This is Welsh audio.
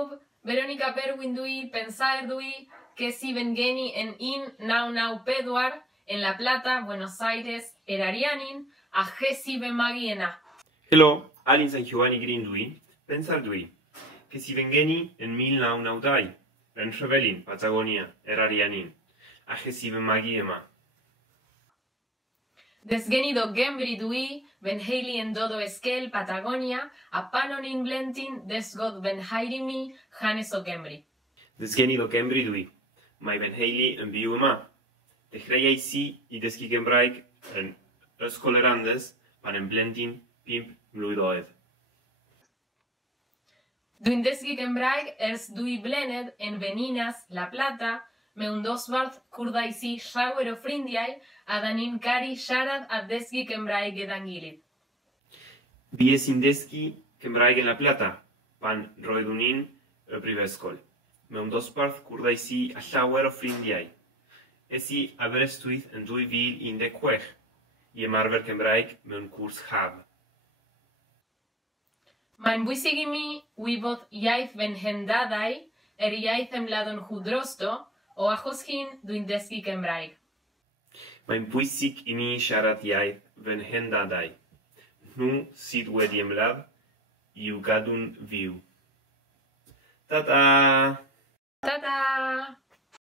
Bob, Veronica Perwin dui, pensaer dui, que si vengeni en in nau peduar, en La Plata, Buenos Aires, erarianin, a Gesi bemagiena. Hello, Alin San Giovanni Green dui, pensar dui, que si vengeni en 1992, en Rebelin, Patagonia, erarianin, a Gesi bemagiema. Desgenido gembri dui, venheili en dodo esquel, Patagonia, a panonin blentin, desgod venhairimi, janeso gembri. Desgenido gembri dui, mai venheili en biuma. Dechrei si i desgi gembraik en Euskolerandes, pan en blentin, pimp, mluidoed. Duin desgi gembraik ers dui blened en Veninas, La Plata, me un dosbart kurdaisi shawero frindiai, adanin kari sharad a desgi gembraik edangilit. Bies in desgi gembraik en La Plata, pan roedunin priveskol. Me un dospart kurdaisi a llawer o ffrindiau. Esi aberestuith yn 2016, i ymarfer Cymraeg mewn cwrs haf. Mae'n bwysig i mi wybod iaith fy nhendadau, iaith ymladdon hwdrosto, o achos hyn dwi'n dysgu Cymraeg. Mae'n bwysig i mi siarad iaith fy nhendadau. Nhw sydd wedi ymladd i'w gadw'n fyw. Ta-da! Ta-da!